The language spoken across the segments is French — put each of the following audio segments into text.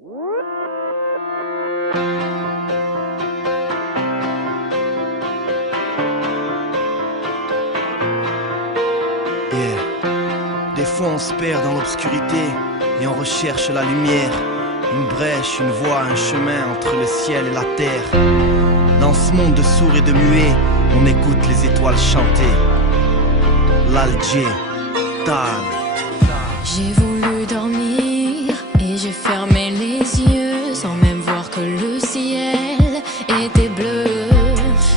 Yeah. Des fois on se perd dans l'obscurité et on recherche la lumière. Une brèche, une voie, un chemin entre le ciel et la terre. Dans ce monde de sourds et de muets, on écoute les étoiles chanter. L'Alger, Tal. J'ai voulu dormir et j'ai fermé les yeux sans même voir que le ciel était bleu.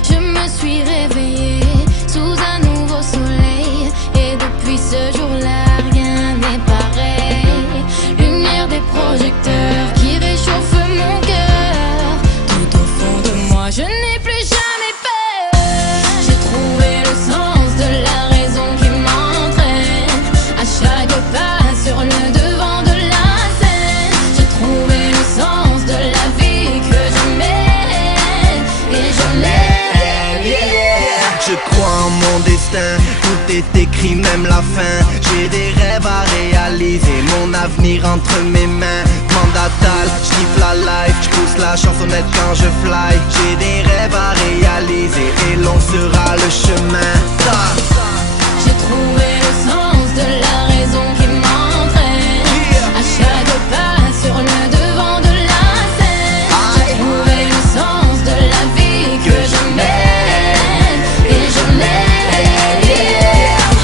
Je me suis réveillée sous un nouveau soleil et depuis ce jour-là rien n'est pareil. Lumière des projecteurs qui réchauffe mon cœur. Tout au fond de moi je n'ai plus jamais peur. J'ai trouvé le sens de la raison qui m'entraîne à chaque pas sur le devant de la scène. J'ai trouvé le sens de la vie que je mène et je l'aime, yeah. Je crois en mon destin, tout est écrit, même la fin. J'ai des rêves à réaliser, mon avenir entre mes mains. Mandatal, j'kiffe la life, j'pousse la chansonnette quand je fly. J'ai des rêves à réaliser et long sera le chemin. J'ai trouvé le sens de la raison qui m'entraîne à chaque pas sur le devant de la scène. J'ai trouvé le sens de la vie que je mène et je l'aime,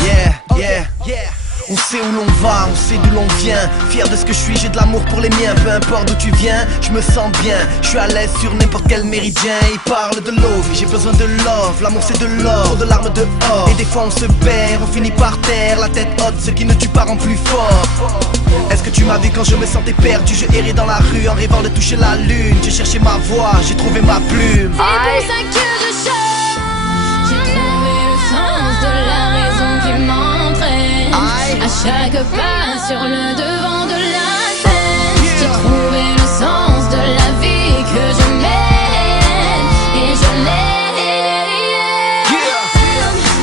yeah. Yeah, yeah. On sait où l'on va, on sait d'où l'on vient. Fier de ce que je suis, j'ai de l'amour pour les miens. Peu importe d'où tu viens, je me sens bien. Je suis à l'aise sur n'importe quel méridien. Ils parlent de love, j'ai besoin de love. L'amour c'est de l'or, trop de larmes dehors. Et des fois on se perd, on finit par terre. La tête haute, ce qui ne tue pas rend plus fort. Est-ce que tu m'as vu quand je me sentais perdu? Je errais dans la rue en rêvant de toucher la lune. J'ai cherché ma voix, j'ai trouvé ma plume. C'est pour ça que je chante. J'ai trouvé le sens de la raison qui m'entraîne à chaque pas sur le devant de la scène. J'ai trouvé le sens de la vie que je mène et je l'aime.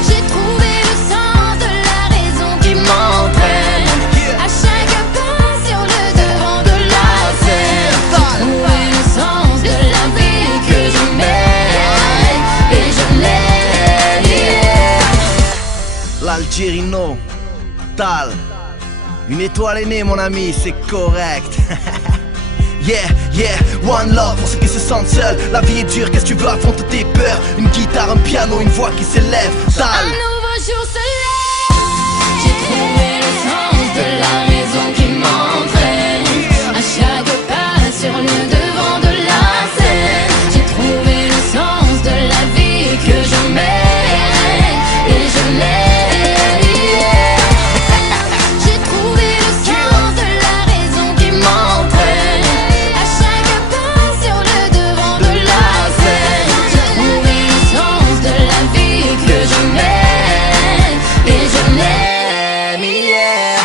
J'ai trouvé le sens de la raison qui m'entraîne à chaque pas sur le devant de la scène. J'ai trouvé le sens de la vie que je mène et je l'aime. L'Algérino, Tal. Une étoile est née mon ami, c'est correct. Yeah, yeah, one love pour ceux qui se sentent seuls. La vie est dure, qu'est-ce que tu veux, affronter tes peurs. Une guitare, un piano, une voix qui s'élève. Tal. Un nouveau jour se lève. J'ai trouvé le sens de la raison qui m'entraîne à chaque pas sur le devant de la scène. J'ai trouvé le sens de la vie que je mène et je l'aime, yeah. J'ai trouvé le sens de la raison qui m'entraîne à chaque pas sur le devant de la scène. J'ai trouvé le sens de la vie que je mène et je l'aime, yeah.